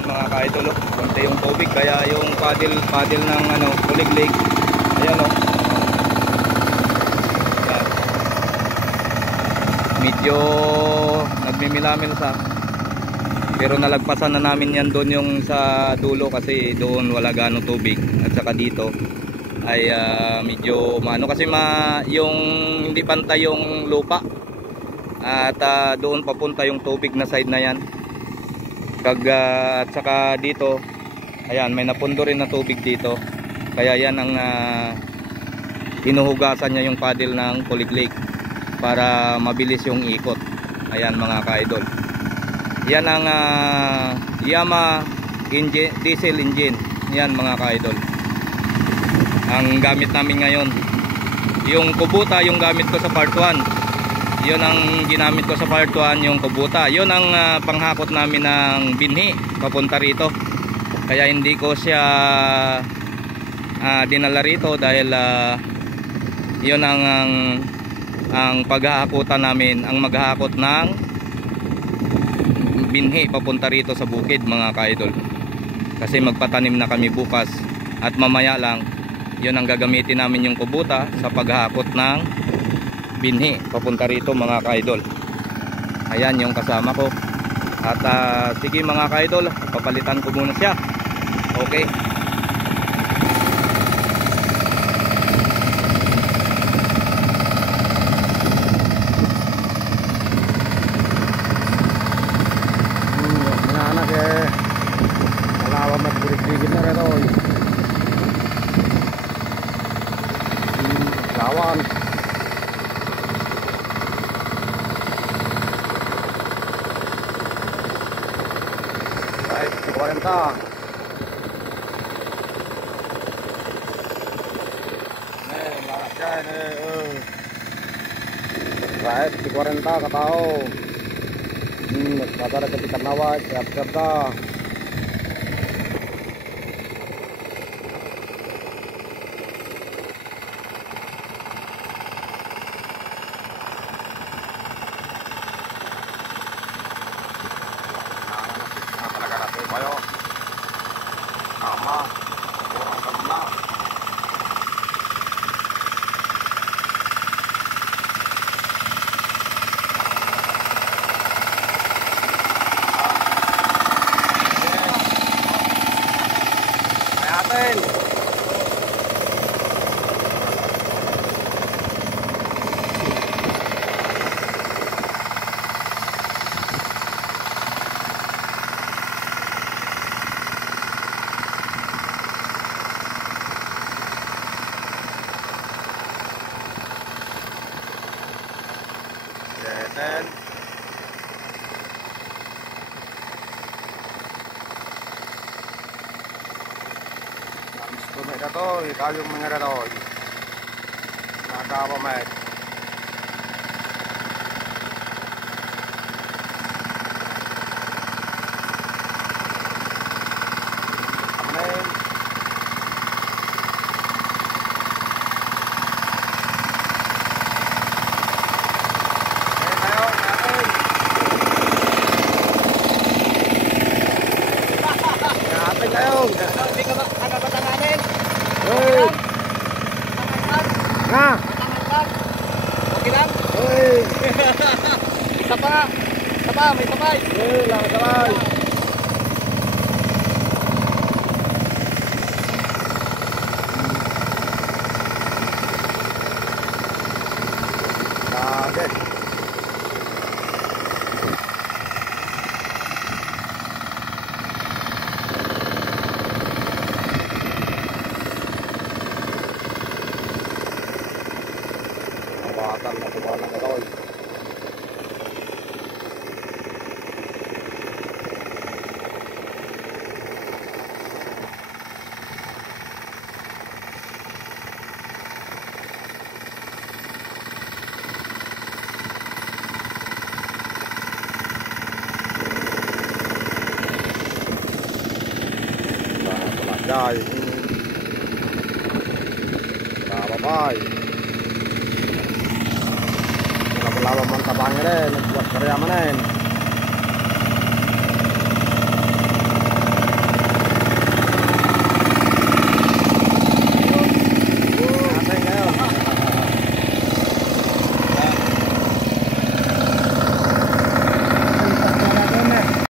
Ayan mga ka-idol, oh. Konti yung tubig kaya yung paddle ng Kulig Lake. Ayan oh. Ayan. Medyo nagmimilamil sa. Pero nalagpasan na namin yan doon yung sa dulo kasi doon wala ganong tubig. At saka dito ay medyo kasi yung hindi pantay yung lupa. At doon papunta yung tubig na side na yan. At saka dito ayan, may napundo rin na tubig dito. Kaya yan ang hinuhugasan niya yung paddle ng Kulig Lake para mabilis yung ikot. Ayan mga ka-idol. Yan ang Yamaha diesel engine. Yan mga ka-idol. Ang gamit namin ngayon. Yung Kubota yung gamit ko sa part 1. Yun ang ginamit ko sa part 1, yung Kubota. Yun ang panghakot namin ng binhi papunta rito. Kaya hindi ko siya dinala rito dahil yun ang paghahakutan namin, ang maghahakot ng binhi papunta rito sa bukid mga ka-idol. Kasi magpatanim na kami bukas at mamaya lang yun ang gagamitin namin yung Kubota sa paghahakot ng binhi papunta rito mga ka-idol. Ayan yung kasama ko. At sige mga ka-idol, papalitan ko muna siya. Okay. Anak malawa magburig-digit na rin oy. Kawan. Baik, 40. Larat dyan Baik, 40 katao. Nagkatara ka di Karnawa, siap-siap ka. Talaga natin kayo. Tama. Kurang kagna. Ayan. Tumay na to, ikayong mga na to. Nakapamet. Amen. Hindi ka ba tanganin? Hey. Nga. Okay lang? Hey. Isa pa. May sabay. Hey, lang sabay. Okay. Batal na kumala na daw. Dai. Bye-bye. Kalau man tabangnya deh, buat karya mana?